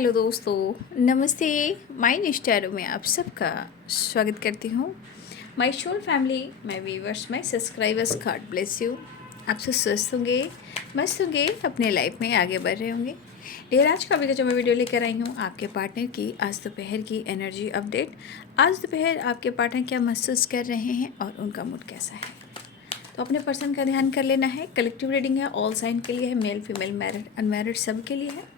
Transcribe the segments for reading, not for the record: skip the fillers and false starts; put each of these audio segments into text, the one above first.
Hello दोस्तों, नमस्ते। My निष्ठारों में आप सबका स्वागत करती हूँ। My soul family, my viewers, my subscribers, God bless you. आप सब स्वस्थ होंगे, मस्त होंगे, अपने लाइफ में आगे बढ़ रहे होंगे। ढेर आज का जो मैं वीडियो लेकर आई हूँ आपके पार्टनर की आज दोपहर की एनर्जी अपडेट। आज दोपहर आपके पार्टनर क्या महसूस कर रहे हैं और उनका मूड कैसा है, तो अपने पर्सन का ध्यान कर लेना है। कलेक्टिव रीडिंग है, ऑल साइन के लिए है, मेल फीमेल मैरिड अनमैरिड सब के लिए है।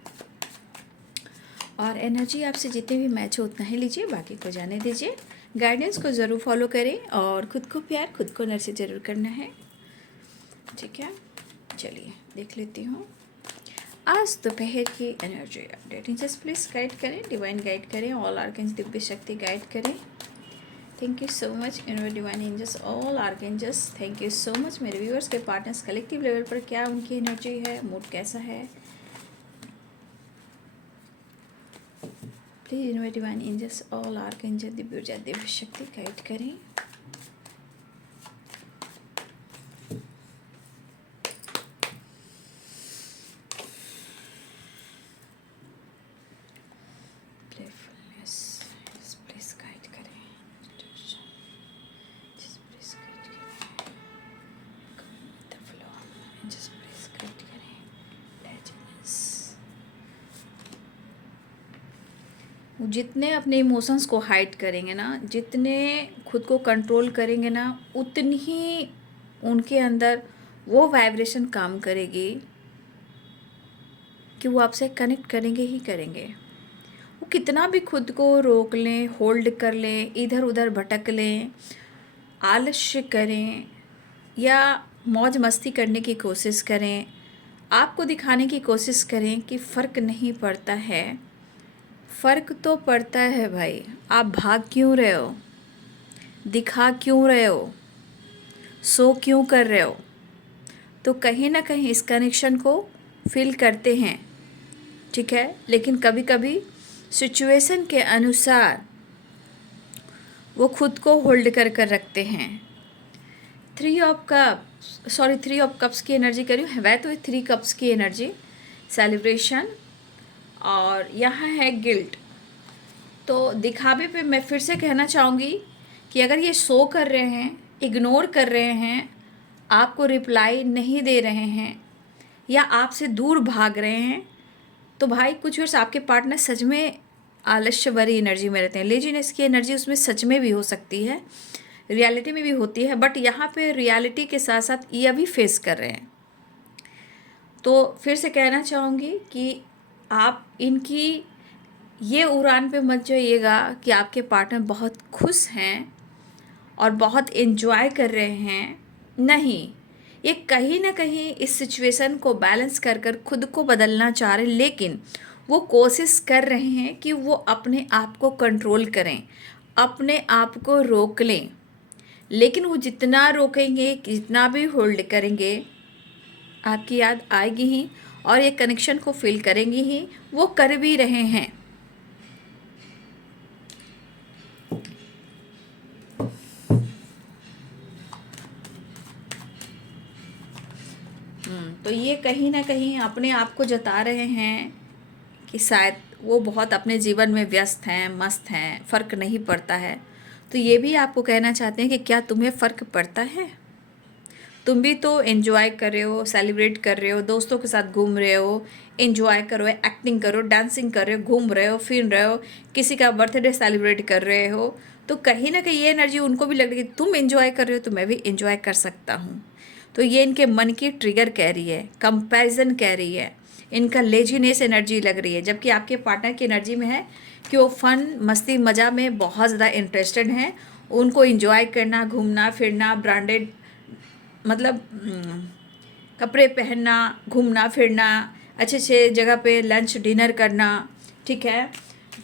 और एनर्जी आपसे जितने भी मैच हो उतना ही लीजिए, बाकी को जाने दीजिए। गाइडेंस को ज़रूर फॉलो करें और ख़ुद को प्यार, खुद को नर्सिंग ज़रूर करना है। ठीक है, चलिए देख लेती हूँ आज दोपहर की energy update. Just please guide करें, डिवाइन गाइड करें, ऑल आर्केंज दिव्य शक्ति गाइड करें। Thank you so much in divine angels, all archangels, thank you so much. मेरे व्यूअर्स के पार्टनर्स कलेक्टिव लेवल पर क्या उनकी एनर्जी है, मूड कैसा है, please invite divine angels, all archangel, दिव्य ऊर्जा, दिव्य शक्ति गाइड करें। प्लेफुलनेस, प्लीज गाइड करें। जस्ट प्लीज गाइड करें। Come with the flow, just please guide करें। लेजेंड्स, जितने अपने इमोशंस को हाइड करेंगे ना, जितने खुद को कंट्रोल करेंगे ना, उतनी ही उनके अंदर वो वाइब्रेशन काम करेगी कि वो आपसे कनेक्ट करेंगे ही करेंगे। वो कितना भी खुद को रोक लें, होल्ड कर लें, इधर उधर भटक लें, आलस्य करें या मौज मस्ती करने की कोशिश करें, आपको दिखाने की कोशिश करें कि फ़र्क नहीं पड़ता है। फ़र्क तो पड़ता है भाई। आप भाग क्यों रहे हो, दिखा क्यों रहे हो, सो क्यों कर रहे हो, तो कहीं ना कहीं इस कनेक्शन को फील करते हैं। ठीक है, लेकिन कभी कभी सिचुएशन के अनुसार वो खुद को होल्ड कर कर रखते हैं। थ्री ऑफ कप्स की एनर्जी करी हूँ, वह तो 3 कप्स की एनर्जी, सेलिब्रेशन, और यहाँ है गिल्ट। तो दिखावे पे मैं फिर से कहना चाहूँगी कि अगर ये शो कर रहे हैं, इग्नोर कर रहे हैं, आपको रिप्लाई नहीं दे रहे हैं या आपसे दूर भाग रहे हैं, तो भाई कुछ वर्ष आपके पार्टनर सच में आलस्य भरी एनर्जी में रहते हैं। लेजीनेस की एनर्जी उसमें सच में भी हो सकती है, रियलिटी में भी होती है, बट यहाँ पे रियलिटी के साथ साथ ये भी फेस कर रहे हैं। तो फिर से कहना चाहूँगी कि आप इनकी ये उड़ान पे मत जाइएगा कि आपके पार्टनर बहुत खुश हैं और बहुत एंजॉय कर रहे हैं। नहीं, ये कहीं ना कहीं इस सिचुएशन को बैलेंस कर कर खुद को बदलना चाह रहे हैं, लेकिन वो कोशिश कर रहे हैं कि वो अपने आप को कंट्रोल करें, अपने आप को रोक लें। लेकिन वो जितना रोकेंगे, जितना भी होल्ड करेंगे, आपकी याद आएगी ही और ये कनेक्शन को फील करेंगी ही। वो कर भी रहे हैं। तो ये कहीं ना कहीं अपने आप को जता रहे हैं कि शायद वो बहुत अपने जीवन में व्यस्त हैं, मस्त हैं, फ़र्क नहीं पड़ता है। तो ये भी आपको कहना चाहते हैं कि क्या तुम्हें फ़र्क पड़ता है? तुम भी तो एंजॉय कर रहे हो, सेलिब्रेट कर रहे हो, दोस्तों के साथ घूम रहे हो, एंजॉय करो, एक्टिंग करो, डांसिंग कर रहे हो, घूम रहे हो, फिर रहे हो, किसी का बर्थडे सेलिब्रेट कर रहे हो। तो कहीं ना कहीं ये एनर्जी उनको भी लग रही है कि तुम एंजॉय कर रहे हो तो मैं भी एंजॉय कर सकता हूँ। तो ये इनके मन की ट्रिगर कह रही है, कंपैरिजन कह रही है, इनका लेजीनेस एनर्जी लग रही है। जबकि आपके पार्टनर की एनर्जी में है कि वो फन, मस्ती, मज़ा में बहुत ज़्यादा इंटरेस्टेड हैं। उनको एंजॉय करना, घूमना फिरना, ब्रांडेड मतलब कपड़े पहनना, घूमना फिरना, अच्छे अच्छे जगह पे लंच डिनर करना, ठीक है,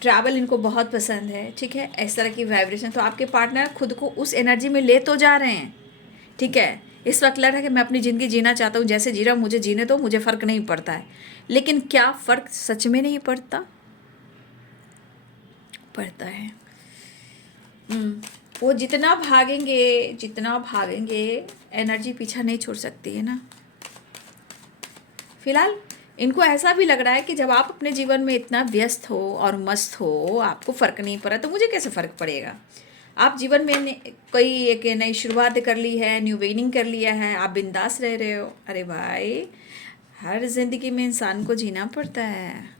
ट्रैवल इनको बहुत पसंद है। ठीक है, इस तरह की वाइब्रेशन। तो आपके पार्टनर खुद को उस एनर्जी में ले तो जा रहे हैं। ठीक है, इस वक्त लग रहा है कि मैं अपनी ज़िंदगी जीना चाहता हूँ, जैसे जी रहा हूँ मुझे जीने दो, मुझे फ़र्क नहीं पड़ता है। लेकिन क्या फ़र्क सच में नहीं पड़ता? पड़ता है। वो जितना भागेंगे एनर्जी पीछा नहीं छोड़ सकती है ना। फिलहाल इनको ऐसा भी लग रहा है कि जब आप अपने जीवन में इतना व्यस्त हो और मस्त हो, आपको फ़र्क नहीं पड़ा, तो मुझे कैसे फ़र्क पड़ेगा। आप जीवन में कोई एक नई शुरुआत कर ली है, न्यू बिगिनिंग कर लिया है, आप बिंदास रह रहे हो। अरे भाई, हर ज़िंदगी में इंसान को जीना पड़ता है।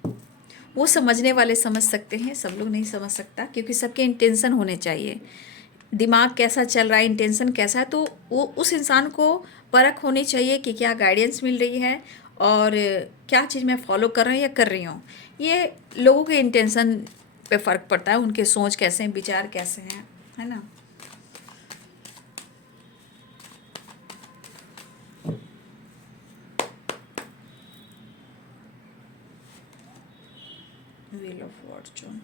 वो समझने वाले समझ सकते हैं, सब लोग नहीं समझ सकता, क्योंकि सबके इंटेंशन होने चाहिए। दिमाग कैसा चल रहा है, इंटेंशन कैसा है, तो वो उस इंसान को परख होनी चाहिए कि क्या गाइडेंस मिल रही है और क्या चीज़ मैं फॉलो कर रहा हूँ या कर रही हूँ। ये लोगों के इंटेंशन पे फ़र्क पड़ता है, उनके सोच कैसे हैं, विचार कैसे हैं, है ना। व्हील ऑफ फॉर्चून,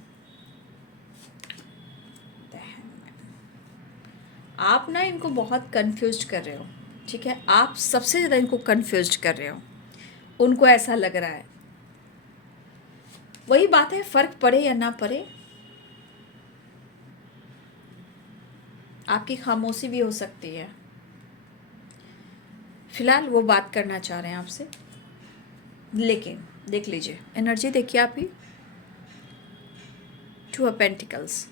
आप ना इनको बहुत कंफ्यूज कर रहे हो, ठीक है। आप सबसे ज़्यादा इनको कंफ्यूज कर रहे हो, उनको ऐसा लग रहा है। वही बात है, फ़र्क पड़े या ना पड़े, आपकी खामोशी भी हो सकती है। फिलहाल वो बात करना चाह रहे हैं आपसे, लेकिन देख लीजिए एनर्जी, देखिए आपकी 2 ऑफ पेंटिकल्स।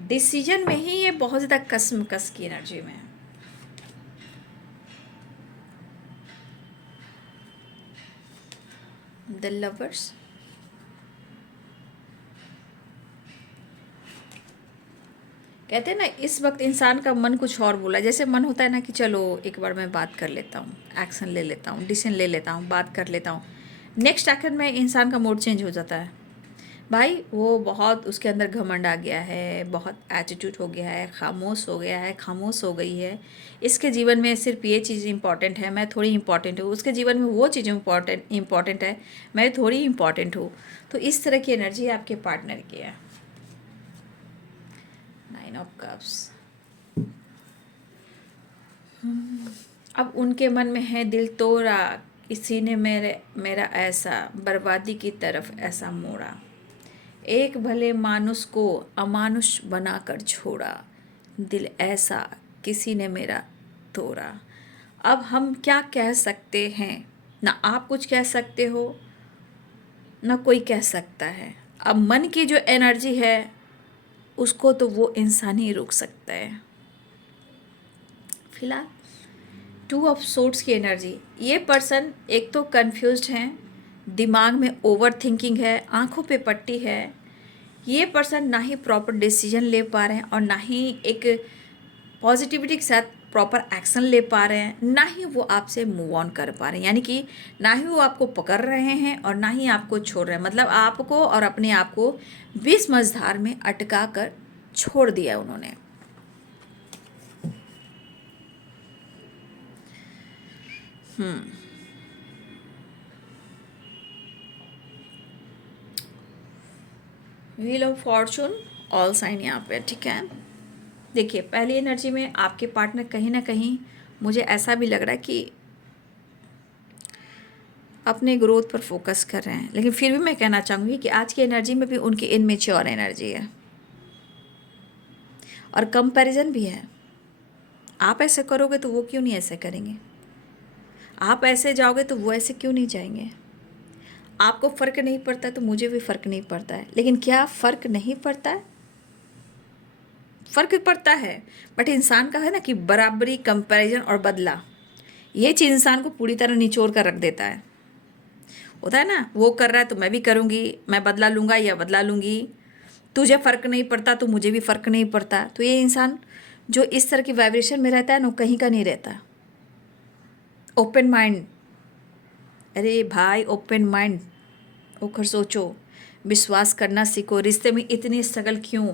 डिसीजन में ही ये बहुत ज़्यादा कसमकस की एनर्जी में है। द लवर्स, कहते हैं ना, इस वक्त इंसान का मन कुछ और बोला। जैसे मन होता है ना कि चलो एक बार मैं बात कर लेता हूँ, एक्शन ले लेता हूँ, डिसीजन ले लेता हूँ, बात कर लेता हूँ। नेक्स्ट एक्शन में इंसान का मूड चेंज हो जाता है। भाई वो बहुत उसके अंदर घमंड आ गया है, बहुत एटीट्यूड हो गया है, खामोश हो गया है, खामोश हो गई है। इसके जीवन में सिर्फ ये चीज़ इंपॉर्टेंट है, मैं थोड़ी इंपॉर्टेंट हूँ। उसके जीवन में वो चीज़ इंपॉर्टेंट है, मैं थोड़ी इंपॉर्टेंट हूँ। तो इस तरह की एनर्जी आपके पार्टनर की है। 9 ऑफ कप्स। अब उनके मन में है दिल तोड़ा, किसी ने मेरा ऐसा बर्बादी की तरफ ऐसा मोड़ा। एक भले मानुष को अमानुष बनाकर छोड़ा, दिल ऐसा किसी ने मेरा तोड़ा। अब हम क्या कह सकते हैं, ना आप कुछ कह सकते हो ना कोई कह सकता है। अब मन की जो एनर्जी है उसको तो वो इंसान ही रोक सकता है। फिलहाल 2 ऑफ सोर्ड्स की एनर्जी, ये पर्सन एक तो कंफ्यूज्ड हैं, दिमाग में ओवर थिंकिंग है, आंखों पे पट्टी है। ये पर्सन ना ही प्रॉपर डिसीजन ले पा रहे हैं और ना ही एक पॉजिटिविटी के साथ प्रॉपर एक्शन ले पा रहे हैं, ना ही वो आपसे मूव ऑन कर पा रहे हैं। यानी कि ना ही वो आपको पकड़ रहे हैं और ना ही आपको छोड़ रहे हैं। मतलब आपको और अपने आप को बीच मझधार में अटका कर छोड़ दिया उन्होंने। Wheel of fortune, all sign यहाँ पे, ठीक है। देखिए पहली एनर्जी में आपके पार्टनर कहीं ना कहीं, मुझे ऐसा भी लग रहा है कि अपने ग्रोथ पर फोकस कर रहे हैं, लेकिन फिर भी मैं कहना चाहूँगी कि आज की एनर्जी में भी उनकी इनमेच्योर एनर्जी है और कंपैरिजन भी है। आप ऐसे करोगे तो वो क्यों नहीं ऐसे करेंगे, आप ऐसे जाओगे तो वो ऐसे क्यों नहीं जाएंगे। आपको फ़र्क नहीं पड़ता तो मुझे भी फ़र्क नहीं पड़ता है, लेकिन क्या फ़र्क नहीं पड़ता है, फ़र्क पड़ता है। बट इंसान का है ना कि बराबरी, कंपैरिजन और बदला, ये चीज़ इंसान को पूरी तरह निचोड़ कर रख देता है। होता है ना, वो कर रहा है तो मैं भी करूँगी, मैं बदला लूँगा या बदला लूँगी, तुझे फ़र्क नहीं पड़ता तो मुझे भी फ़र्क नहीं पड़ता। तो ये इंसान जो इस तरह की वाइब्रेशन में रहता है ना, वो कहीं का नहीं रहता। ओपन माइंड, अरे भाई ओपन माइंड होकर सोचो, विश्वास करना सीखो। रिश्ते में इतनी स्ट्रगल क्यों,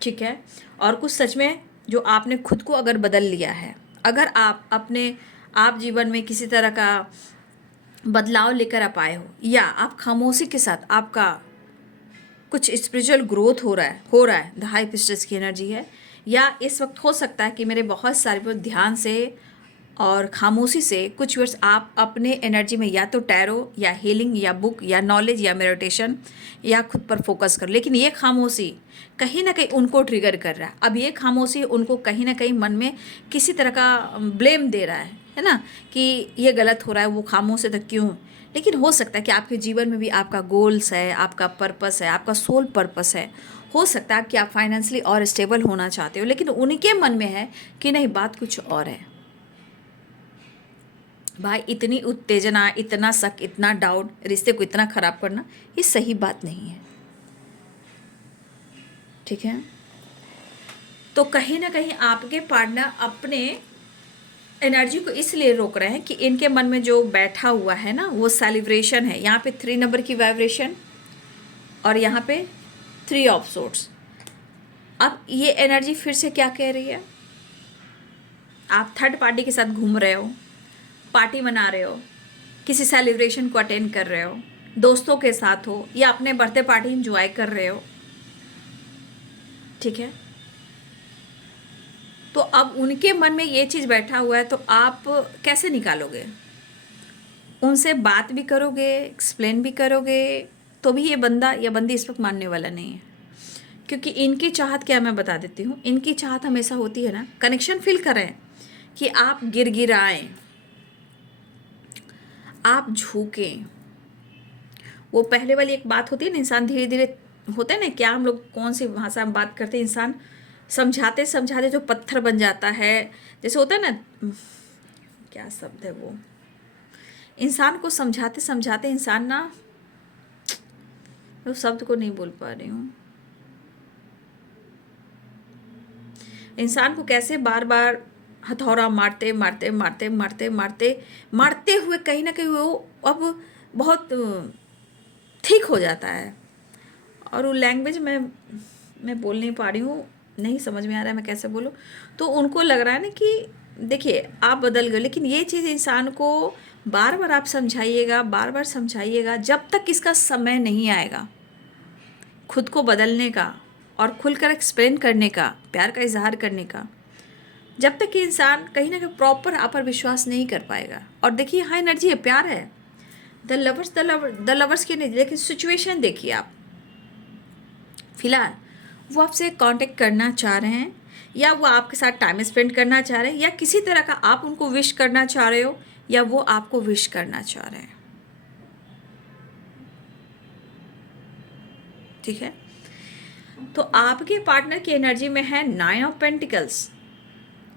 ठीक है। और कुछ सच में जो आपने खुद को अगर बदल लिया है, अगर आप जीवन में किसी तरह का बदलाव लेकर आप आए हो, या आप खामोशी के साथ आपका कुछ स्पिरिचुअल ग्रोथ हो रहा है, द हाई प्रीस्टेस की एनर्जी है। या इस वक्त हो सकता है कि मेरे बहुत सारे ध्यान से और खामोशी से कुछ वर्ष आप अपने एनर्जी में या तो टैरो या हीलिंग या बुक या नॉलेज या मेडिटेशन या खुद पर फोकस कर, लेकिन ये खामोशी कहीं ना कहीं उनको ट्रिगर कर रहा है। अब ये खामोशी उनको कहीं ना कहीं मन में किसी तरह का ब्लेम दे रहा है है ना, कि ये गलत हो रहा है, वो खामोश है तो क्यों। लेकिन हो सकता है कि आपके जीवन में भी आपका गोल्स है, आपका पर्पस है, आपका सोल पर्पस है। हो सकता है कि आप फाइनेंशियली और स्टेबल होना चाहते हो, लेकिन उनके मन में है कि नहीं, बात कुछ और है। भाई इतनी उत्तेजना, इतना शक, इतना डाउट, रिश्ते को इतना खराब करना, ये सही बात नहीं है। ठीक है, तो कहीं ना कहीं आपके पार्टनर अपने एनर्जी को इसलिए रोक रहे हैं कि इनके मन में जो बैठा हुआ है ना, वो सेलिब्रेशन है। यहाँ पे 3 नंबर की वाइब्रेशन और यहाँ पे 3 ऑफ सोर्ट्स। अब ये एनर्जी फिर से क्या कह रही है, आप थर्ड पार्टी के साथ घूम रहे हो, पार्टी मना रहे हो, किसी सेलिब्रेशन को अटेंड कर रहे हो, दोस्तों के साथ हो, या अपने बर्थडे पार्टी इंजॉय कर रहे हो। ठीक है, तो अब उनके मन में ये चीज़ बैठा हुआ है, तो आप कैसे निकालोगे? उनसे बात भी करोगे, एक्सप्लेन भी करोगे, तो भी ये बंदा या बंदी इस वक्त मानने वाला नहीं है। क्योंकि इनकी चाहत क्या, मैं बता देती हूँ, इनकी चाहत हमेशा होती है ना, कनेक्शन फील करें, कि आप गिड़गिड़ाएं, आप झुकें। वो पहले वाली एक बात होती है ना, इंसान धीरे धीरे, होता है ना, क्या हम लोग कौन सी भाषा में बात करते हैं, इंसान समझाते समझाते जो पत्थर बन जाता है। जैसे होता है ना, क्या शब्द है वो, इंसान को समझाते समझाते इंसान ना, उस शब्द को नहीं बोल पा रही हूँ, इंसान को कैसे बार बार हथौड़ा मारते मारते मारते मारते मारते मारते हुए कहीं ना कहीं वो अब बहुत ठीक हो जाता है। और वो लैंग्वेज मैं बोल नहीं पा रही हूँ, नहीं समझ में आ रहा है मैं कैसे बोलूँ। तो उनको लग रहा है ना कि देखिए आप बदल गए, लेकिन ये चीज़ इंसान को बार बार आप समझाइएगा, बार बार समझाइएगा, जब तक इसका समय नहीं आएगा खुद को बदलने का और खुलकर एक्सप्लेन करने का, प्यार का इजहार करने का, जब तक कि इंसान कहीं ना कहीं प्रॉपर आप पर विश्वास नहीं कर पाएगा। और देखिए हाँ, एनर्जी है, प्यार है, द लवर्स की नहीं, लेकिन सिचुएशन देखिए आप, फिलहाल वो आपसे कांटेक्ट करना चाह रहे हैं, या वो आपके साथ टाइम स्पेंड करना चाह रहे हैं, या किसी तरह का आप उनको विश करना चाह रहे हो, या वो आपको विश करना चाह रहे हैं। ठीक है, तो आपके पार्टनर की एनर्जी में है 9 ऑफ पेंटिकल्स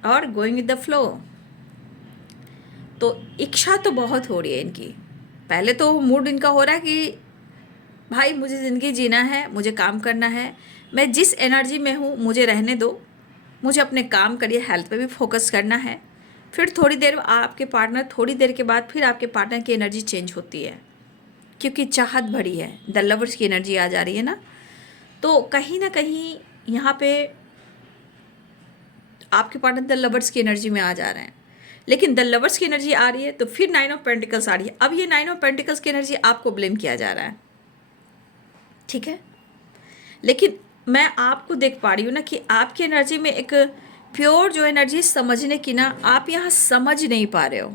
और गोइंग विद द फ्लो। तो इच्छा तो बहुत हो रही है इनकी, पहले तो मूड इनका हो रहा है कि भाई मुझे ज़िंदगी जीना है, मुझे काम करना है, मैं जिस एनर्जी में हूँ मुझे रहने दो, मुझे अपने काम करिए, हेल्थ पे भी फोकस करना है। फिर थोड़ी देर आपके पार्टनर, थोड़ी देर के बाद फिर आपके पार्टनर की एनर्जी चेंज होती है, क्योंकि चाहत भरी है, द लवर्स की एनर्जी आ जा रही है ना। तो कहीं ना कहीं यहाँ पे आपके पार्टनर द लवर्स की एनर्जी में आ जा रहे हैं, लेकिन द लवर्स की एनर्जी आ रही है तो फिर 9 ऑफ पेंटिकल्स आ रही है। अब ये 9 ऑफ पेंटिकल्स की एनर्जी आपको ब्लेम किया जा रहा है। ठीक है, लेकिन मैं आपको देख पा रही हूँ ना कि आपकी एनर्जी में एक प्योर जो एनर्जी समझने की ना, आप यहाँ समझ नहीं पा रहे हो।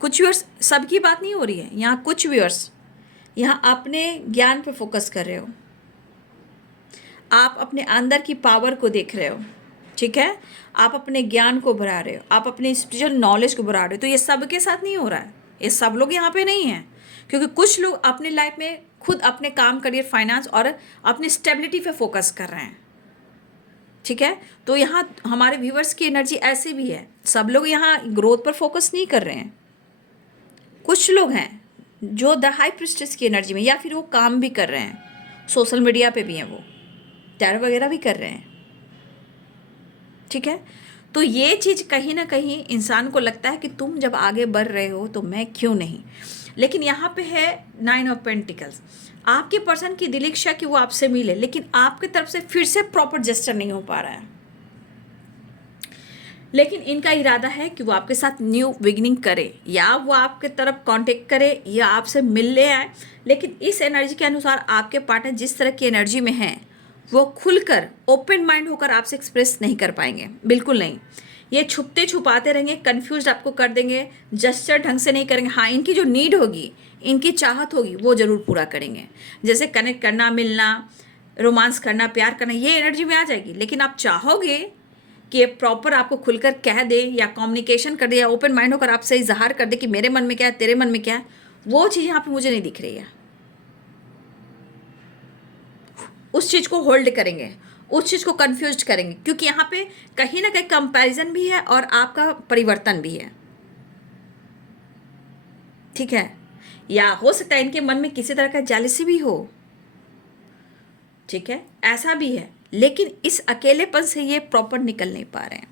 कुछ व्यूअर्स, सबकी बात नहीं हो रही है यहाँ, कुछ व्यूअर्स यहाँ अपने ज्ञान पे फोकस कर रहे हो, आप अपने अंदर की पावर को देख रहे हो। ठीक है, आप अपने ज्ञान को बढ़ा रहे हो, आप अपने स्पिरिचुअल नॉलेज को बढ़ा रहे हो। तो ये सबके साथ नहीं हो रहा है, ये सब लोग यहाँ पे नहीं हैं, क्योंकि कुछ लोग अपनी लाइफ में खुद अपने काम, करियर, फाइनेंस और अपनी स्टेबिलिटी पे फोकस कर रहे हैं। ठीक है, तो यहाँ हमारे व्यूवर्स की एनर्जी ऐसी भी है, सब लोग यहाँ ग्रोथ पर फोकस नहीं कर रहे हैं। कुछ लोग हैं जो द हाई प्रिस्टेस की एनर्जी में, या फिर वो काम भी कर रहे हैं, सोशल मीडिया पे भी हैं, वो टैरो वगैरह भी कर रहे हैं। ठीक है, तो ये चीज़ कहीं ना कहीं इंसान को लगता है कि तुम जब आगे बढ़ रहे हो तो मैं क्यों नहीं। लेकिन यहाँ पे है 9 ऑफ पेंटिकल्स, आपके पर्सन की दिल इच्छा कि वो आपसे मिले, लेकिन आपकी तरफ से फिर से प्रॉपर जेस्चर नहीं हो पा रहा है। लेकिन इनका इरादा है कि वो आपके साथ न्यू बिगिनिंग करे, या वो आपके तरफ कांटेक्ट करे, या आपसे मिलने आए। लेकिन इस एनर्जी के अनुसार आपके पार्टनर जिस तरह की एनर्जी में हैं, वो खुलकर ओपन माइंड होकर आपसे एक्सप्रेस नहीं कर पाएंगे, बिल्कुल नहीं। ये छुपते छुपाते रहेंगे, कंफ्यूज आपको कर देंगे, जेस्चर ढंग से नहीं करेंगे। हाँ, इनकी जो नीड होगी, इनकी चाहत होगी, वो ज़रूर पूरा करेंगे। जैसे कनेक्ट करना, मिलना, रोमांस करना, प्यार करना, ये एनर्जी में आ जाएगी। लेकिन आप चाहोगे कि प्रॉपर आपको खुलकर कह दे या कम्युनिकेशन कर दे या ओपन माइंड होकर आपसे इजहार कर दे कि मेरे मन में क्या है, तेरे मन में क्या है, वो चीज़ यहाँ पे मुझे नहीं दिख रही है। उस चीज़ को होल्ड करेंगे, उस चीज़ को कंफ्यूज करेंगे, क्योंकि यहाँ पे कहीं ना कहीं कंपैरिजन भी है और आपका परिवर्तन भी है। ठीक है, या हो सकता है इनके मन में किसी तरह का जेलसी भी हो। ठीक है, ऐसा भी है, लेकिन इस अकेलेपन से ये प्रॉपर निकल नहीं पा रहे हैं।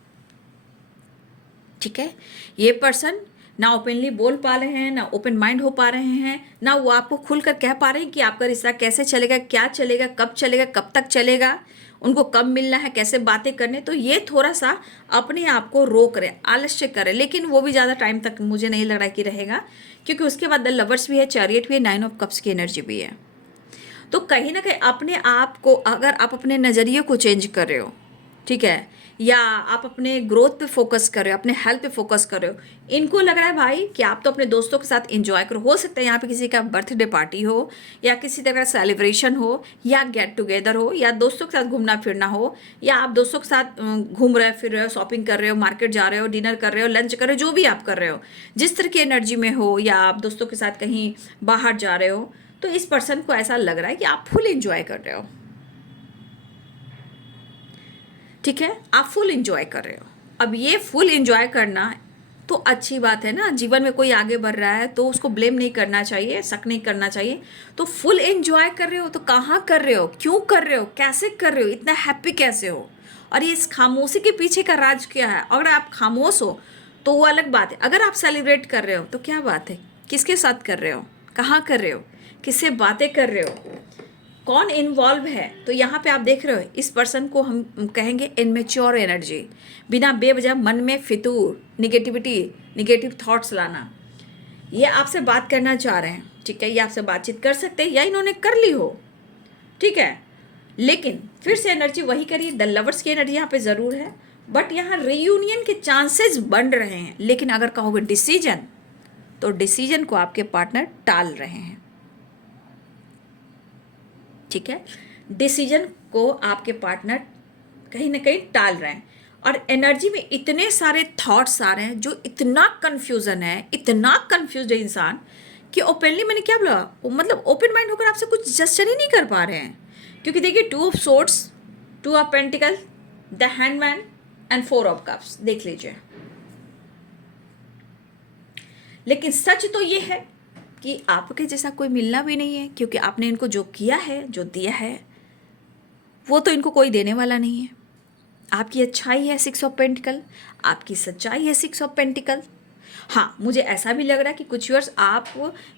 ठीक है, ये पर्सन ना ओपनली बोल पा रहे हैं, ना ओपन माइंड हो पा रहे हैं, ना वो आपको खुलकर कह पा रहे हैं कि आपका रिश्ता कैसे चलेगा, क्या चलेगा, कब तक चलेगा, उनको कब मिलना है, कैसे बातें करने। तो ये थोड़ा सा अपने आप को रोक रहे, आलस्य कर रहे, लेकिन वो भी ज़्यादा टाइम तक मुझे नहीं लग रहा कि रहेगा, क्योंकि उसके बाद द लवर्स भी है, चैरियट भी है, 9 ऑफ कप्स की एनर्जी भी है। तो कहीं ना कहीं अपने आप को, अगर आप अपने नज़रिए को चेंज कर रहे हो, ठीक है, या आप अपने ग्रोथ पे फोकस कर रहे हो, अपने हेल्थ पे फोकस कर रहे हो, इनको लग रहा है भाई कि आप तो अपने दोस्तों के साथ एंजॉय करो। हो सकता है यहाँ पे किसी का बर्थडे पार्टी हो, या किसी तरह का सेलिब्रेशन हो, या गेट टुगेदर हो, या दोस्तों के साथ घूमना फिरना हो, या आप दोस्तों के साथ घूम रहे फिर रहे हो, शॉपिंग कर रहे हो, मार्केट जा रहे हो, डिनर कर रहे हो, लंच कर रहे हो, जो भी आप कर रहे हो, जिस तरह की एनर्जी में हो, या आप दोस्तों के साथ कहीं बाहर जा रहे हो, तो इस पर्सन को ऐसा लग रहा है कि आप फुल एंजॉय कर रहे हो। ठीक है, आप फुल एंजॉय कर रहे हो। अब ये फुल एंजॉय करना तो अच्छी बात है ना, जीवन में कोई आगे बढ़ रहा है तो उसको ब्लेम नहीं करना चाहिए, शक नहीं करना चाहिए। तो फुल एंजॉय कर रहे हो तो कहाँ कर रहे हो, क्यों कर रहे हो, कैसे कर रहे हो, इतना हैप्पी कैसे हो, और ये इस खामोशी के पीछे का राज क्या है। अगर आप खामोश हो तो वो अलग बात है, अगर आप सेलिब्रेट कर रहे हो तो क्या बात है, किसके साथ कर रहे हो, कहाँ कर रहे हो, किससे बातें कर रहे हो, कौन इन्वॉल्व है। तो यहाँ पे आप देख रहे हो इस पर्सन को हम कहेंगे इनमेच्योर एनर्जी, बिना बेवजह मन में फितूर निगेटिविटी, निगेटिव थॉट्स लाना। ये आपसे बात करना चाह रहे हैं, ठीक है, ये आपसे बातचीत कर सकते हैं या इन्होंने कर ली हो, ठीक है, लेकिन फिर से एनर्जी वही करिए। द लवर्स की एनर्जी यहाँ पे ज़रूर है, बट यहाँ रियूनियन के चांसेस बन रहे हैं। लेकिन अगर कहोगे डिसीजन, तो डिसीजन को आपके पार्टनर टाल रहे हैं। ठीक है, डिसीजन को आपके पार्टनर कहीं ना कहीं टाल रहे हैं, और एनर्जी में इतने सारे थॉट्स आ रहे हैं जो इतना कन्फ्यूज़न है, इतना कन्फ्यूज है इंसान कि ओपनली, मैंने क्या बोला, मतलब ओपन माइंड होकर आपसे कुछ जस्चर ही नहीं कर पा रहे हैं। क्योंकि देखिए 2 of swords, 2 of pentacle, the handman and 4 of cups, देख लीजिए। लेकिन सच तो ये है कि आपके जैसा कोई मिलना भी नहीं है, क्योंकि आपने इनको जो किया है, जो दिया है, वो तो इनको कोई देने वाला नहीं है। आपकी अच्छाई है 6 ऑफ पेंटिकल, आपकी सच्चाई है 6 ऑफ पेंटिकल। हाँ, मुझे ऐसा भी लग रहा है कि कुछ व्यूअर्स आप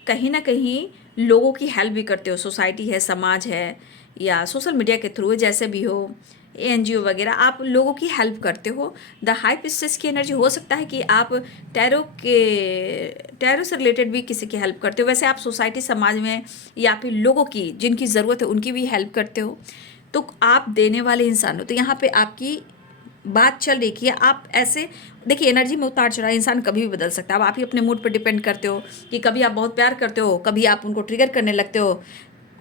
कहीं ना कहीं लोगों की हेल्प भी करते हो, सोसाइटी है, समाज है, या सोशल मीडिया के थ्रू, जैसे भी हो, एनजीओ वगैरह, आप लोगों की हेल्प करते हो। द हाई प्रिस्टेस की एनर्जी, हो सकता है कि आप टैरो से रिलेटेड भी किसी की हेल्प करते हो। वैसे आप सोसाइटी, समाज में, या फिर लोगों की जिनकी ज़रूरत है उनकी भी हेल्प करते हो। तो आप देने वाले इंसान हो। तो यहाँ पे आपकी बात चल रही कि आप ऐसे, देखिए एनर्जी में उतार चढ़ाव इंसान कभी भी बदल सकता है। अब आप ही अपने मूड पर डिपेंड करते हो कि कभी आप बहुत प्यार करते हो, कभी आप उनको ट्रिगर करने लगते हो,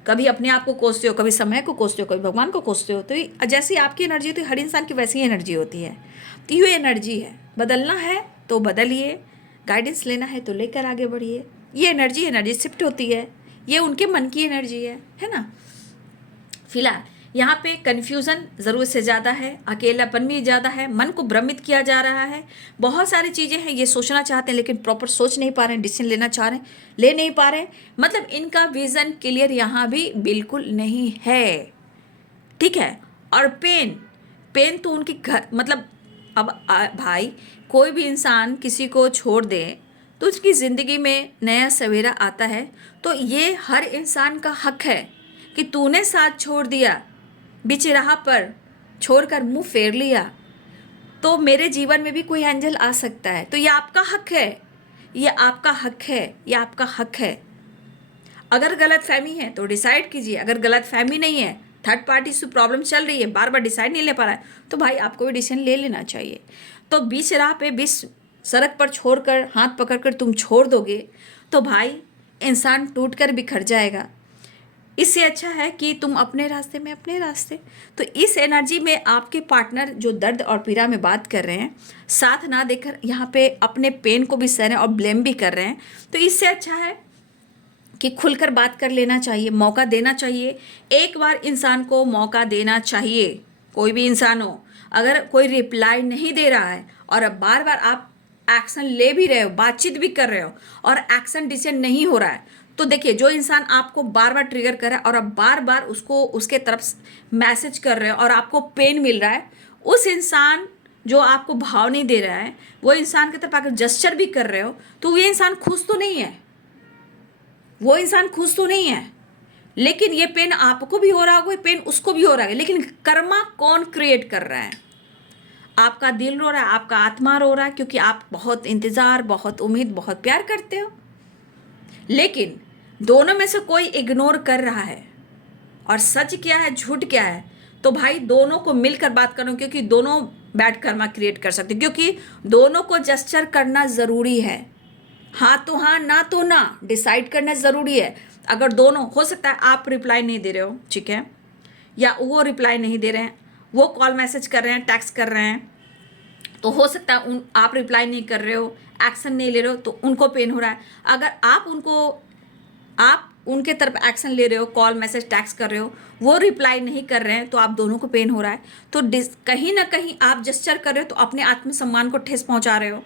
कभी अपने आप को कोसते हो, कभी समय को कोसते हो, कभी भगवान को कोसते हो। तो जैसी आपकी एनर्जी होती है, हर इंसान की वैसी ही एनर्जी होती है। तो ये एनर्जी है, बदलना है तो बदलिए, गाइडेंस लेना है तो लेकर आगे बढ़िए। ये एनर्जी शिफ्ट होती है, ये उनके मन की एनर्जी है ना। फिलहाल यहाँ पे कन्फ्यूज़न ज़रूरत से ज़्यादा है, अकेलापन भी ज़्यादा है, मन को भ्रमित किया जा रहा है, बहुत सारी चीज़ें हैं, ये सोचना चाहते हैं लेकिन प्रॉपर सोच नहीं पा रहे हैं, डिसीजन लेना चाह रहे हैं, ले नहीं पा रहे हैं। मतलब इनका विज़न क्लियर यहाँ भी बिल्कुल नहीं है, ठीक है। और पेन तो उनकी घर, मतलब अब भाई कोई भी इंसान किसी को छोड़ दे तो उसकी ज़िंदगी में नया सवेरा आता है। तो ये हर इंसान का हक है कि तूने साथ छोड़ दिया, बीच राह पर छोड़कर मुंह फेर लिया, तो मेरे जीवन में भी कोई एंजल आ सकता है। तो ये आपका हक है, ये आपका हक है, ये आपका हक है। अगर गलत फहमी है तो डिसाइड कीजिए, अगर गलत फहमी नहीं है, थर्ड पार्टी से प्रॉब्लम चल रही है, बार बार डिसाइड नहीं ले पा रहा है, तो भाई आपको भी डिसीजन ले लेना चाहिए। तो बीच राह पे, बीच सड़क पर छोड़कर, हाथ पकड़कर तुम छोड़ दोगे तो भाई इंसान टूट कर बिखर जाएगा। इससे अच्छा है कि तुम अपने रास्ते में अपने रास्ते। तो इस एनर्जी में आपके पार्टनर जो दर्द और पीड़ा में बात कर रहे हैं, साथ ना देकर यहाँ पे अपने पेन को भी सह रहे हैं और ब्लेम भी कर रहे हैं, तो इससे अच्छा है कि खुलकर बात कर लेना चाहिए, मौका देना चाहिए। एक बार इंसान को मौका देना चाहिए, कोई भी इंसान हो। अगर कोई रिप्लाई नहीं दे रहा है और अब बार बार आप एक्शन ले भी रहे हो, बातचीत भी कर रहे हो और एक्शन डिसीजन नहीं हो रहा है, तो देखिए जो इंसान आपको बार बार ट्रिगर कर रहा है और अब बार बार उसको उसके तरफ मैसेज कर रहे हो और आपको पेन मिल रहा है, उस इंसान जो आपको भाव नहीं दे रहा है, वो इंसान की तरफ अगर जस्चर भी कर रहे हो, तो ये इंसान खुश तो नहीं है, वो इंसान खुश तो नहीं है। लेकिन ये पेन आपको भी हो रहा होगा, पेन उसको भी हो रहा है, लेकिन कर्मा कौन क्रिएट कर रहा है? आपका दिल रो रहा है, आपका आत्मा रो रहा है, क्योंकि आप बहुत इंतज़ार, बहुत उम्मीद, बहुत प्यार करते हो। लेकिन दोनों में से कोई इग्नोर कर रहा है, और सच क्या है झूठ क्या है, तो भाई दोनों को मिलकर बात करो, क्योंकि दोनों बैड कर्मा क्रिएट कर सकते, क्योंकि दोनों को जस्चर करना ज़रूरी है। हाँ तो हाँ, ना तो ना, डिसाइड करना ज़रूरी है। अगर दोनों, हो सकता है आप रिप्लाई नहीं दे रहे हो, ठीक है, या वो रिप्लाई नहीं दे रहे हैं, वो कॉल मैसेज कर रहे हैं, टेक्स्ट कर रहे हैं, तो हो सकता है आप रिप्लाई नहीं कर रहे हो, एक्शन नहीं ले रहे हो, तो उनको पेन हो रहा है। अगर आप उनके तरफ एक्शन ले रहे हो, कॉल मैसेज टैक्स कर रहे हो, वो रिप्लाई नहीं कर रहे हैं, तो आप दोनों को पेन हो रहा है। तो कहीं ना कहीं आप जस्चर कर रहे हो, तो अपने आत्मसम्मान को ठेस पहुंचा रहे हो।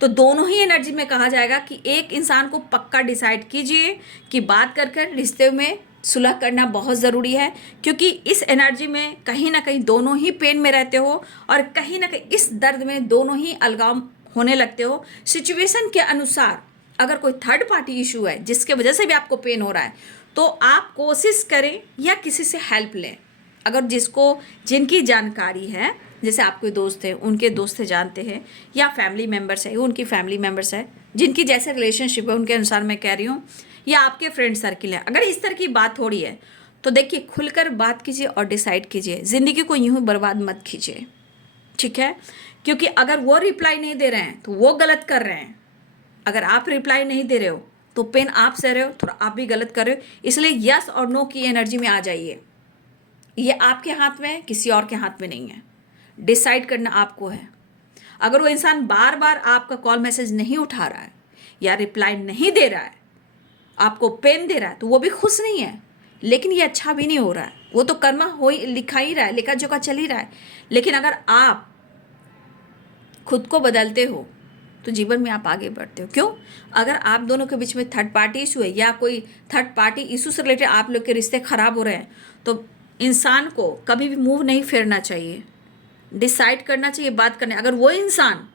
तो दोनों ही एनर्जी में कहा जाएगा कि एक इंसान को पक्का डिसाइड कीजिए कि बात कर कर रिश्ते में सुलह करना बहुत ज़रूरी है, क्योंकि इस एनर्जी में कहीं ना कहीं दोनों ही पेन में रहते हो और कहीं ना कहीं इस दर्द में दोनों ही अलगाव होने लगते हो। सिचुएशन के अनुसार अगर कोई थर्ड पार्टी इशू है जिसके वजह से भी आपको पेन हो रहा है, तो आप कोशिश करें या किसी से हेल्प लें। अगर जिनकी जानकारी है, जैसे आपके दोस्त हैं, उनके दोस्त से जानते हैं, या फैमिली मेम्बर्स है, उनकी फैमिली मेम्बर्स है, जिनकी जैसे रिलेशनशिप है उनके अनुसार मैं कह रही हूँ, या आपके फ्रेंड सर्किल है, अगर इस तरह की बात हो रही है, तो देखिए खुलकर बात कीजिए और डिसाइड कीजिए। ज़िंदगी को यूं ही बर्बाद मत कीजिए, ठीक है? क्योंकि अगर वो रिप्लाई नहीं दे रहे हैं तो वो गलत कर रहे हैं, अगर आप रिप्लाई नहीं दे रहे हो तो पेन आप सह रहे हो, थोड़ा आप भी गलत कर रहे हो। इसलिए यस और नो की एनर्जी में आ जाइए। ये आपके हाथ में है, किसी और के हाथ में नहीं है। डिसाइड करना आपको है। अगर वो इंसान बार बार आपका कॉल मैसेज नहीं उठा रहा है या रिप्लाई नहीं दे रहा है, आपको पेन दे रहा है, तो वो भी खुश नहीं है, लेकिन ये अच्छा भी नहीं हो रहा है। वो तो कर्मा लिखा ही रहा है, लिखा जोखा चल ही रहा है। लेकिन अगर आप खुद को बदलते हो तो जीवन में आप आगे बढ़ते हो। क्यों? अगर आप दोनों के बीच में थर्ड पार्टी इशू है या कोई थर्ड पार्टी इशू से रिलेटेड आप लोग के रिश्ते खराब हो रहे हैं, तो इंसान को कभी भी मुंह नहीं फेरना चाहिए, डिसाइड करना चाहिए, बात करने। अगर वो इंसान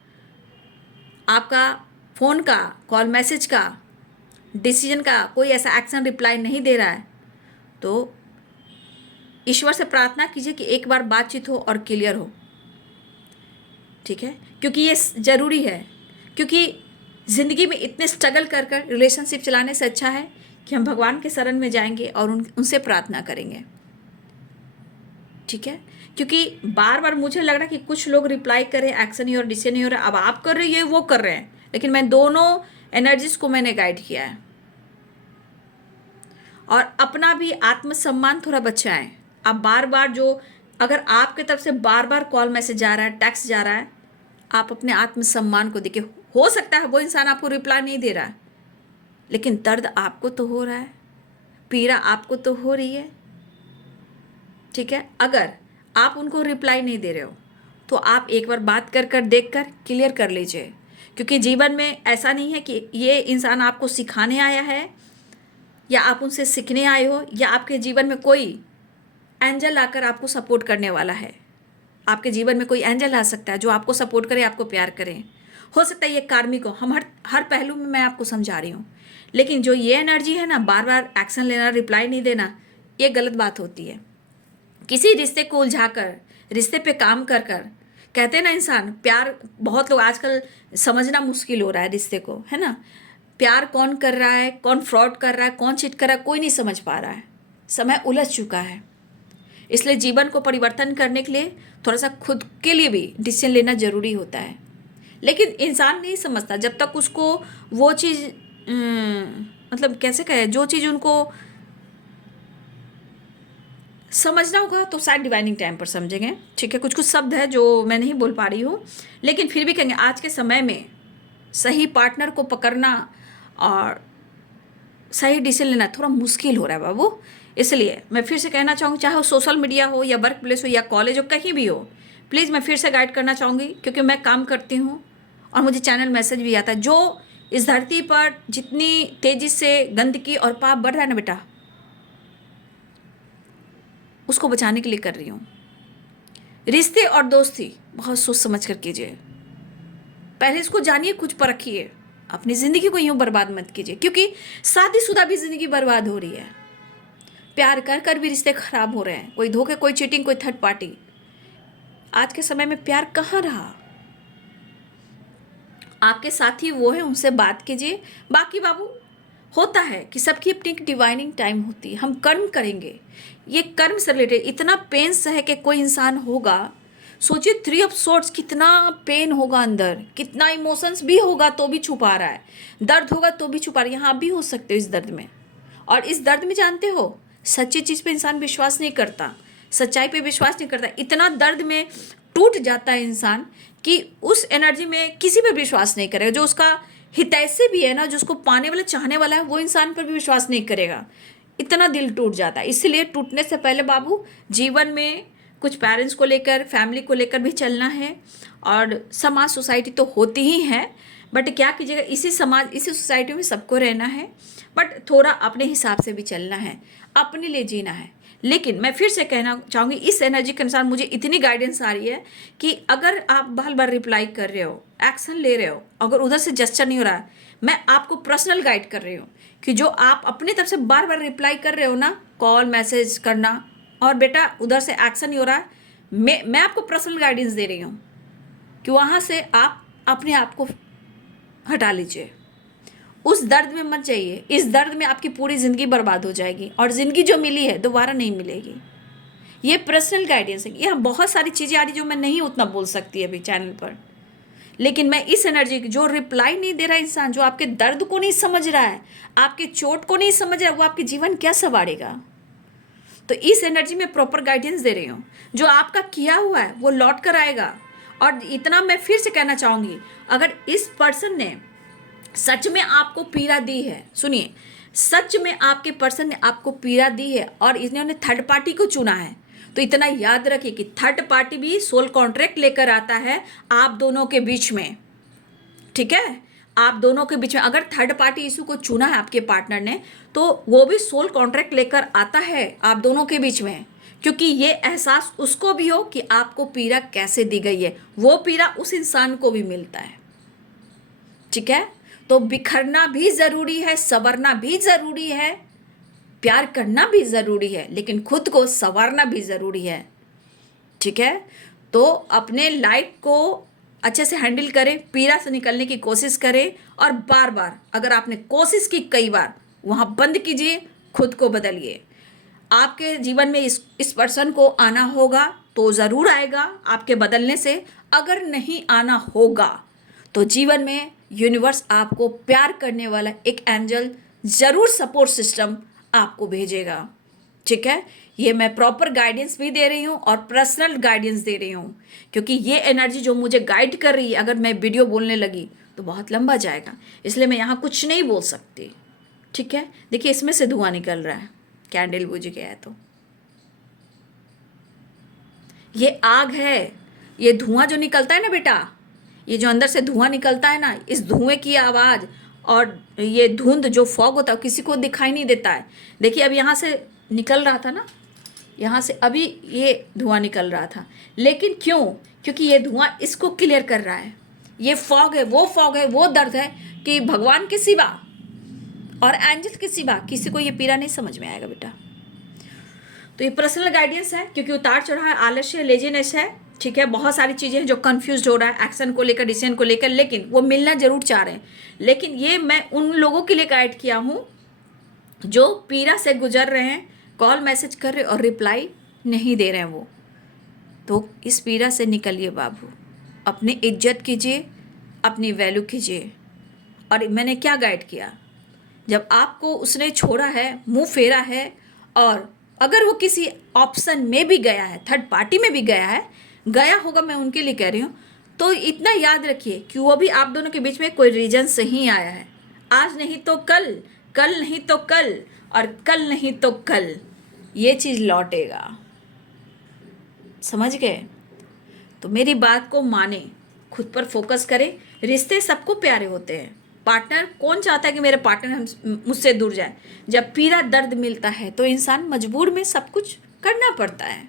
आपका फ़ोन का, कॉल मैसेज का, डिसीजन का कोई ऐसा एक्शन रिप्लाई नहीं दे रहा है, तो ईश्वर से प्रार्थना कीजिए कि एक बार बातचीत हो और क्लियर हो, ठीक है? क्योंकि ये ज़रूरी है, क्योंकि ज़िंदगी में इतने स्ट्रगल कर कर रिलेशनशिप चलाने से अच्छा है कि हम भगवान के शरण में जाएंगे और उनसे प्रार्थना करेंगे, ठीक है? क्योंकि बार बार मुझे लग रहा है कि कुछ लोग रिप्लाई कर रहे हैं, एक्शन नहीं और डिसीजन नहीं हो रहा है। अब आप कर रहे हो, ये वो कर रहे हैं, लेकिन मैं दोनों एनर्जीज को मैंने गाइड किया है। और अपना भी आत्मसम्मान थोड़ा बचाएं। आप बार बार अगर आपके तरफ से बार बार कॉल मैसेज जा रहा है, टेक्स्ट जा रहा है, आप अपने आत्मसम्मान को देखिए। हो सकता है वो इंसान आपको रिप्लाई नहीं दे रहा है, लेकिन दर्द आपको तो हो रहा है, पीड़ा आपको तो हो रही है, ठीक है? अगर आप उनको रिप्लाई नहीं दे रहे हो, तो आप एक बार बात कर कर देख कर क्लियर कर लीजिए। क्योंकि जीवन में ऐसा नहीं है कि ये इंसान आपको सिखाने आया है या आप उनसे सीखने आए हो, या आपके जीवन में कोई एंजल आकर आपको सपोर्ट करने वाला है। आपके जीवन में कोई एंजल आ सकता है जो आपको सपोर्ट करे, आपको प्यार करे। हो सकता है ये कार्मिक हो। हम हर पहलू में मैं आपको समझा रही हूँ, लेकिन जो ये एनर्जी है ना, बार बार एक्शन लेना, रिप्लाई नहीं देना, ये गलत बात होती है। किसी रिश्ते को उलझाकर, रिश्ते पे काम कर कर, कहते हैं ना इंसान प्यार, बहुत लोग आजकल समझना मुश्किल हो रहा है रिश्ते को, है ना? प्यार कौन कर रहा है, कौन फ्रॉड कर रहा है, कौन चीट कर रहा है, कोई नहीं समझ पा रहा है। समय उलझ चुका है। इसलिए जीवन को परिवर्तन करने के लिए थोड़ा सा खुद के लिए भी डिसीजन लेना ज़रूरी होता है। लेकिन इंसान नहीं समझता, जब तक उसको वो चीज़ मतलब कैसे कहे, जो चीज़ उनको समझना होगा तो शायद डिवाइनिंग टाइम पर समझेंगे, ठीक है। कुछ कुछ शब्द है जो मैं नहीं बोल पा रही हूँ, लेकिन फिर भी कहेंगे आज के समय में सही पार्टनर को पकड़ना और सही डिसीजन लेना थोड़ा मुश्किल हो रहा है बाबू। इसलिए मैं फिर से कहना चाहूँगी, चाहे वो सोशल मीडिया हो या वर्क प्लेस हो या कॉलेज हो, कहीं भी हो, प्लीज़ मैं फिर से गाइड करना चाहूँगी, क्योंकि मैं काम करती हूँ और मुझे चैनल मैसेज भी आता है। जो इस धरती पर जितनी तेज़ी से गंदगी और पाप बढ़ रहा है ना बेटा, उसको बचाने के लिए कर रही हूँ। रिश्ते और दोस्ती बहुत सोच समझ कर कीजिए, पहले इसको जानिए, कुछ परखिए, अपनी ज़िंदगी को यूँ बर्बाद मत कीजिए, क्योंकि शादीशुदा भी ज़िंदगी बर्बाद हो रही है। प्यार कर कर भी रिश्ते खराब हो रहे हैं, कोई धोखे, कोई चीटिंग, कोई थर्ड पार्टी। आज के समय में प्यार कहाँ रहा? आपके साथी वो है, उनसे बात कीजिए। बाकी बाबू होता है कि सबकी अपनी एक डिवाइनिंग टाइम होती है, हम कर्म करेंगे। ये कर्म से रिलेटेड इतना पेन सह के कोई इंसान होगा, सोचिए 3 ऑफ सोर्ड्स, कितना पेन होगा अंदर, कितना इमोशंस भी होगा तो भी छुपा रहा है, दर्द होगा तो भी छुपा रहा है। यहाँ आप भी हो सकते हो इस दर्द में, और इस दर्द में जानते हो सच्ची चीज़ पे इंसान विश्वास नहीं करता, सच्चाई पे विश्वास नहीं करता, इतना दर्द में टूट जाता है इंसान कि उस एनर्जी में किसी पर विश्वास नहीं करेगा। जो उसका हितैषी भी है ना, जो उसको पाने वाला, चाहने वाला है, वो इंसान पर भी विश्वास नहीं करेगा, इतना दिल टूट जाता है। इसलिए टूटने से पहले बाबू जीवन में कुछ पेरेंट्स को लेकर, फैमिली को लेकर भी चलना है, और समाज सोसाइटी तो होती ही है, बट क्या कीजिएगा, इसी समाज, इसी सोसाइटी में सबको रहना है, बट थोड़ा अपने हिसाब से भी चलना है, अपने लिए जीना है। लेकिन मैं फिर से कहना चाहूँगी, इस एनर्जी के अनुसार मुझे इतनी गाइडेंस आ रही है कि अगर आप बार बार रिप्लाई कर रहे हो, एक्शन ले रहे हो, अगर उधर से जेस्चर नहीं हो रहा है, मैं आपको पर्सनल गाइड कर रही हूँ कि जो आप अपनी तरफ से बार बार रिप्लाई कर रहे हो ना, कॉल मैसेज करना, और बेटा उधर से एक्शन नहीं हो रहा है, मैं आपको पर्सनल गाइडेंस दे रही हूँ कि वहाँ से आप अपने आप को हटा लीजिए। उस दर्द में मत जाइए, इस दर्द में आपकी पूरी ज़िंदगी बर्बाद हो जाएगी, और ज़िंदगी जो मिली है दोबारा नहीं मिलेगी। ये पर्सनल गाइडेंस है। यहाँ बहुत सारी चीज़ें आ रही जो मैं नहीं उतना बोल सकती अभी चैनल पर, लेकिन मैं इस एनर्जी की, जो रिप्लाई नहीं दे रहा इंसान, जो आपके दर्द को नहीं समझ रहा है, आपके चोट को नहीं समझ रहा है, वो आपके जीवन क्या संवारेगा? तो इस एनर्जी में प्रॉपर गाइडेंस दे रही हूँ। जो आपका किया हुआ है वो लौट कर आएगा। और इतना मैं फिर से कहना चाहूँगी, अगर इस पर्सन ने सच में आपको पीड़ा दी है, सुनिए, सच में आपके पर्सन ने आपको पीड़ा दी है और इन्होंने थर्ड पार्टी को चुना है, तो इतना याद रखिए कि थर्ड पार्टी भी सोल कॉन्ट्रैक्ट लेकर आता है आप दोनों के बीच में, ठीक है। आप दोनों के बीच में अगर थर्ड पार्टी इशू को चुना है आपके पार्टनर ने, तो वो भी सोल कॉन्ट्रैक्ट लेकर आता है आप दोनों के बीच में, क्योंकि ये एहसास उसको भी हो कि आपको पीड़ा कैसे दी गई है, वो पीड़ा उस इंसान को भी मिलता है, ठीक है। तो बिखरना भी ज़रूरी है, संवरना भी ज़रूरी है, प्यार करना भी ज़रूरी है, लेकिन खुद को संवारना भी ज़रूरी है, ठीक है। तो अपने लाइफ को अच्छे से हैंडल करें, पीड़ा से निकलने की कोशिश करें, और बार बार अगर आपने कोशिश की कई बार, वहाँ बंद कीजिए, खुद को बदलिए। आपके जीवन में इस पर्सन को आना होगा तो ज़रूर आएगा आपके बदलने से, अगर नहीं आना होगा तो जीवन में यूनिवर्स आपको प्यार करने वाला एक एंजल ज़रूर सपोर्ट सिस्टम आपको भेजेगा, ठीक है। ये मैं प्रॉपर गाइडेंस भी दे रही हूँ और पर्सनल गाइडेंस दे रही हूँ, क्योंकि ये एनर्जी जो मुझे गाइड कर रही है, अगर मैं वीडियो बोलने लगी तो बहुत लंबा जाएगा, इसलिए मैं यहाँ कुछ नहीं बोल सकती, ठीक है। देखिए इसमें से धुआं निकल रहा है, कैंडल बुझ गया है, तो ये आग है। ये धुआं जो निकलता है ना बेटा, ये जो अंदर से धुआं निकलता है ना, इस धुएं की आवाज़ और ये धुंध जो फॉग होता है किसी को दिखाई नहीं देता है। देखिए अब यहाँ से निकल रहा था ना, यहाँ से अभी ये धुआं निकल रहा था, लेकिन क्यों? क्योंकि ये धुआं इसको क्लियर कर रहा है। ये फॉग है, वो दर्द है कि भगवान के सिवा और एंजल के सिवा किसी को ये पीड़ा नहीं समझ में आएगा बेटा। तो ये पर्सनल गाइडेंस है, क्योंकि उतार चढ़ाव है, आलस्य, लेजीनेस है, ठीक है। बहुत सारी चीज़ें हैं जो कंफ्यूज हो रहा है एक्शन को लेकर, डिसीजन को लेकर, लेकिन वो मिलना जरूर चाह रहे हैं। लेकिन ये मैं उन लोगों के लिए गाइड किया हूँ जो पीड़ा से गुजर रहे हैं, कॉल मैसेज कर रहे और रिप्लाई नहीं दे रहे हैं वो। तो इस पीड़ा से निकलिए बाबू, अपनी इज्जत कीजिए, अपनी वैल्यू कीजिए। और मैंने क्या गाइड किया, जब आपको उसने छोड़ा है, मुंह फेरा है और अगर वो किसी ऑप्शन में भी गया है, थर्ड पार्टी में भी गया होगा, मैं उनके लिए कह रही हूँ, तो इतना याद रखिए कि वो भी आप दोनों के बीच में कोई रीजन से ही आया है। आज नहीं तो कल, कल नहीं तो कल, और कल नहीं तो कल ये चीज़ लौटेगा। समझ गए? तो मेरी बात को माने, खुद पर फोकस करें। रिश्ते सबको प्यारे होते हैं। पार्टनर, कौन चाहता है कि मेरे पार्टनर मुझसे दूर जाए? जब पीड़ा दर्द मिलता है तो इंसान मजबूर में सब कुछ करना पड़ता है,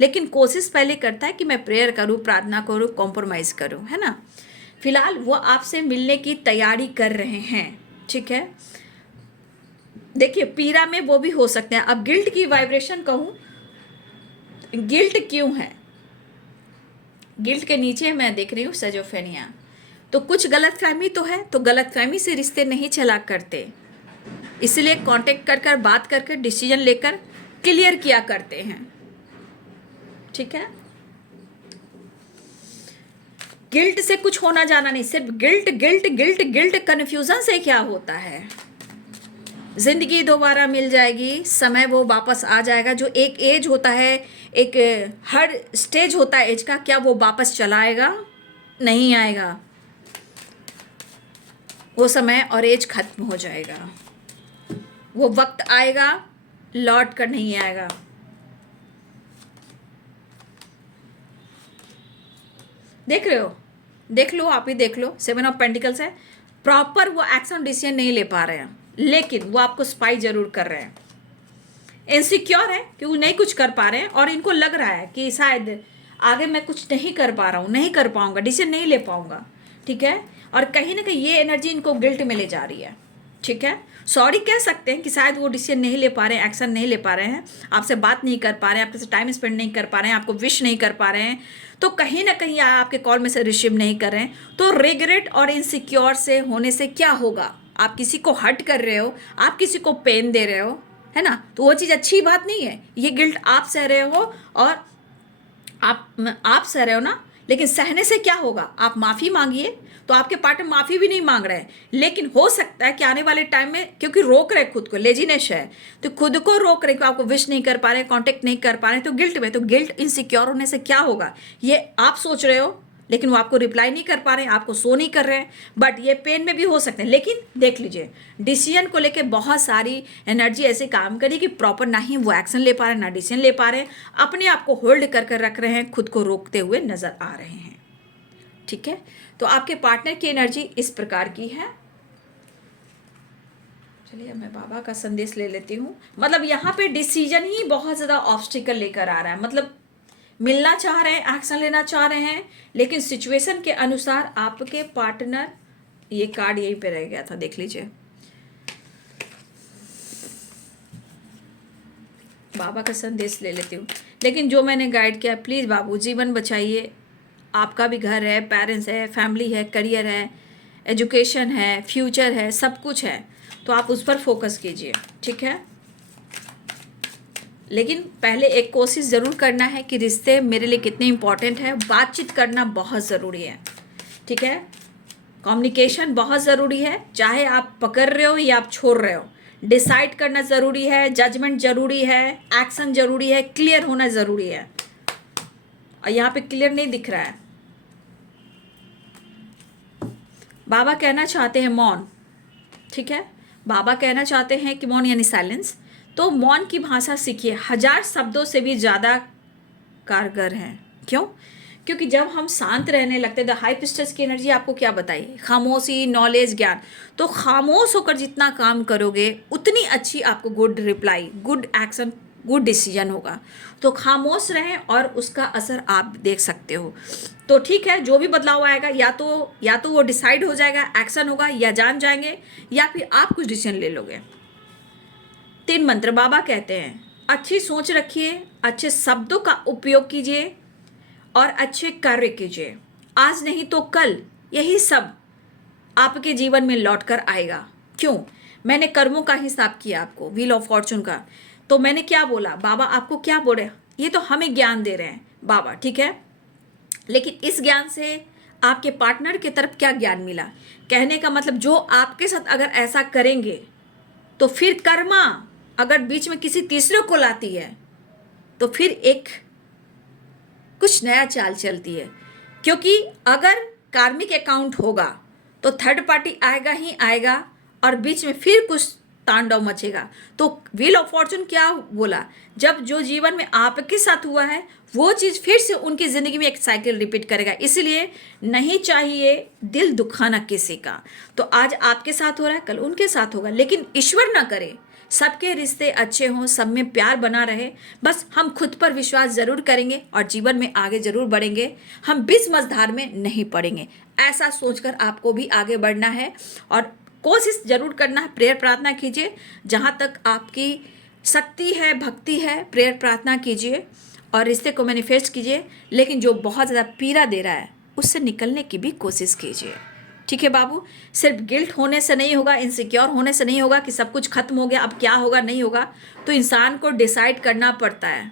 लेकिन कोशिश पहले करता है कि मैं प्रेयर करूं, प्रार्थना करूं, कॉम्प्रोमाइज़ करूं, है ना। फिलहाल वो आपसे मिलने की तैयारी कर रहे हैं, ठीक है। देखिए, पीड़ा में वो भी हो सकते हैं। अब गिल्ट की वाइब्रेशन कहूँ, गिल्ट क्यों है? गिल्ट के नीचे मैं देख रही हूँ सजोफेनिया। तो कुछ गलतफहमी तो है, तो गलतफहमी से रिश्ते नहीं चला करते, इसलिए कांटेक्ट कर बात करके डिसीजन लेकर क्लियर किया करते हैं, ठीक है। गिल्ट से कुछ होना जाना नहीं, सिर्फ guilt guilt guilt guilt, confusion से क्या होता है? जिंदगी दोबारा मिल जाएगी, समय वो वापस आ जाएगा। जो एक एज होता है, एक हर स्टेज होता है एज का, क्या वो वापस चला आएगा? नहीं आएगा। वो समय और एज खत्म हो जाएगा। वो वक्त आएगा, लौट कर नहीं आएगा। देख रहे हो? देख लो, आप ही देख लो। 7 ऑफ पेंटिकल्स है। प्रॉपर वो एक्शन डिसीजन नहीं ले पा रहे हैं, लेकिन वो आपको स्पाई जरूर कर रहे हैं। इनसिक्योर है कि वो नहीं कुछ कर पा रहे हैं, और इनको लग रहा है कि शायद आगे मैं कुछ नहीं कर पा रहा हूँ, नहीं कर पाऊंगा, डिसीजन नहीं ले पाऊंगा, ठीक है। और कहीं ना कहीं ये एनर्जी इनको गिल्ट में ले जा रही है, ठीक है। सॉरी कह सकते हैं कि शायद वो डिसीजन नहीं ले पा रहे हैं, एक्शन नहीं ले पा रहे हैं, आपसे बात नहीं कर पा रहे हैं, आपके साथ टाइम स्पेंड नहीं कर पा रहे हैं, आपको विश नहीं कर पा रहे हैं, तो कहीं ना कहीं आपके कॉल में से रिसीव नहीं कर रहे हैं। तो रिग्रेट और इनसिक्योर से होने से क्या होगा? आप किसी को हर्ट कर रहे हो, आप किसी को पेन दे रहे हो, है ना। तो वो चीज़ अच्छी बात नहीं है। ये गिल्ट आप सह रहे हो, और आप सह रहे हो ना, लेकिन सहने से क्या होगा? आप माफ़ी मांगिए। तो आपके पार्टनर माफ़ी भी नहीं मांग रहे हैं, लेकिन हो सकता है कि आने वाले टाइम में, क्योंकि रोक रहे खुद को, लेजीनेस है, तो खुद को रोक रहे कि आपको विश नहीं कर पा रहे, कांटेक्ट नहीं कर पा रहे, तो गिल्ट में। तो गिल्ट इनसिक्योर होने से क्या होगा, ये आप सोच रहे हो, लेकिन वो आपको रिप्लाई नहीं कर पा रहे हैं, आपको शो नहीं कर रहे हैं। बट ये पेन में भी हो सकते हैं। लेकिन देख लीजिए, डिसीजन को लेके बहुत सारी एनर्जी ऐसे काम करी कि प्रॉपर ना ही वो एक्शन ले पा रहे हैं, ना डिसीजन ले पा रहे हैं, अपने आप को होल्ड कर कर रख रहे हैं, खुद को रोकते हुए नजर आ रहे हैं, ठीक है। तो आपके पार्टनर की एनर्जी इस प्रकार की है। चलिए, अब मैं बाबा का संदेश ले लेती हूँ। मतलब यहाँ पे डिसीजन ही बहुत ज़्यादा ऑब्स्टिकल लेकर आ रहा है। मतलब मिलना चाह रहे हैं, एक्शन लेना चाह रहे हैं, लेकिन सिचुएशन के अनुसार आपके पार्टनर, ये कार्ड यहीं पे रह गया था, देख लीजिए। बाबा का संदेश ले लेती हूँ। लेकिन जो मैंने गाइड किया, प्लीज़ बाबू जीवन बचाइए। आपका भी घर है, पेरेंट्स है, फैमिली है, करियर है, एजुकेशन है, फ्यूचर है, सब कुछ है, तो आप उस पर फोकस कीजिए, ठीक है। लेकिन पहले एक कोशिश ज़रूर करना है कि रिश्ते मेरे लिए कितने इंपॉर्टेंट है। बातचीत करना बहुत ज़रूरी है, ठीक है। कम्युनिकेशन बहुत ज़रूरी है, चाहे आप पकड़ रहे हो या आप छोड़ रहे हो। डिसाइड करना ज़रूरी है, जजमेंट ज़रूरी है, एक्शन ज़रूरी है, क्लियर होना ज़रूरी है। और यहाँ पे क्लियर नहीं दिख रहा है। बाबा कहना चाहते हैं मौन, ठीक है। बाबा कहना चाहते हैं कि मौन यानी साइलेंस। तो मौन की भाषा सीखिए, 1000 शब्दों से भी ज़्यादा कारगर है। क्यों? क्योंकि जब हम शांत रहने लगते हैं, द हाई पिस्टस की एनर्जी आपको क्या बताई? खामोशी, नॉलेज, ज्ञान। तो खामोश होकर जितना काम करोगे, उतनी अच्छी आपको good reply, good action, good decision होगा। तो खामोश रहें और उसका असर आप देख सकते हो। तो ठीक है, जो भी बदलाव आएगा, या तो वो डिसाइड हो जाएगा, एक्शन होगा, या जान जाएंगे, या फिर आप कुछ डिसीजन ले लोगे। 3 मंत्र बाबा कहते हैं, अच्छी सोच रखिए, अच्छे शब्दों का उपयोग कीजिए और अच्छे कार्य कीजिए। आज नहीं तो कल यही सब आपके जीवन में लौट कर आएगा। क्यों? मैंने कर्मों का हिसाब किया आपको, व्हील ऑफ फॉर्चून का। तो मैंने क्या बोला? बाबा आपको क्या बोले? ये तो हमें ज्ञान दे रहे हैं बाबा, ठीक है। लेकिन इस ज्ञान से आपके पार्टनर की तरफ क्या ज्ञान मिला? कहने का मतलब, जो आपके साथ अगर ऐसा करेंगे तो फिर कर्मा अगर बीच में किसी तीसरे को लाती है तो फिर एक कुछ नया चाल चलती है, क्योंकि अगर कार्मिक अकाउंट होगा तो थर्ड पार्टी आएगा ही आएगा और बीच में फिर कुछ तांडव मचेगा। तो व्हील ऑफ फॉर्चून क्या बोला, जब जो जीवन में आपके साथ हुआ है वो चीज़ फिर से उनकी ज़िंदगी में एक साइकिल रिपीट करेगा। इसलिए नहीं चाहिए दिल दुखाना किसी का। तो आज आपके साथ हो रहा है, कल उनके साथ होगा, लेकिन ईश्वर ना करे सबके रिश्ते अच्छे हों, सब में प्यार बना रहे। बस हम खुद पर विश्वास ज़रूर करेंगे और जीवन में आगे ज़रूर बढ़ेंगे। हम बीच मझधार में नहीं पड़ेंगे, ऐसा सोचकर आपको भी आगे बढ़ना है और कोशिश ज़रूर करना है। प्रेयर प्रार्थना कीजिए, जहाँ तक आपकी शक्ति है, भक्ति है, प्रेयर प्रार्थना कीजिए और रिश्ते को मैनिफेस्ट कीजिए। लेकिन जो बहुत ज़्यादा पीड़ा दे रहा है उससे निकलने की भी कोशिश कीजिए। ठीक है बाबू, सिर्फ गिल्ट होने से नहीं होगा, इनसिक्योर होने से नहीं होगा कि सब कुछ खत्म हो गया अब क्या होगा, नहीं होगा। तो इंसान को डिसाइड करना पड़ता है।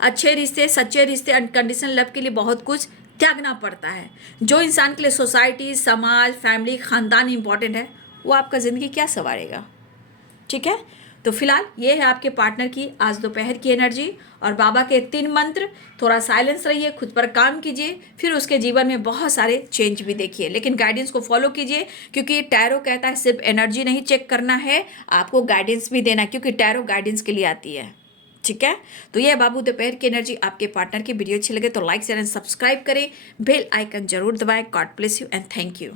अच्छे रिश्ते, सच्चे रिश्ते, अनकंडीशनल लव के लिए बहुत कुछ त्यागना पड़ता है। जो इंसान के लिए सोसाइटी, समाज, फैमिली, खानदान इंपॉर्टेंट है, वो आपका ज़िंदगी क्या संवारेगा। ठीक है, तो फिलहाल ये है आपके पार्टनर की आज दोपहर की एनर्जी और बाबा के 3 मंत्र। थोड़ा साइलेंस रहिए, खुद पर काम कीजिए, फिर उसके जीवन में बहुत सारे चेंज भी देखिए, लेकिन गाइडेंस को फॉलो कीजिए। क्योंकि टैरो कहता है सिर्फ एनर्जी नहीं चेक करना है, आपको गाइडेंस भी देना है, क्योंकि टैरो गाइडेंस के लिए आती है। ठीक है, तो ये बाबू दोपहर की एनर्जी आपके पार्टनर की। वीडियो अच्छी लगे तो लाइक शेयर एंड सब्सक्राइब करें, बेल आइकन जरूर दबाएं। God bless you and thank you.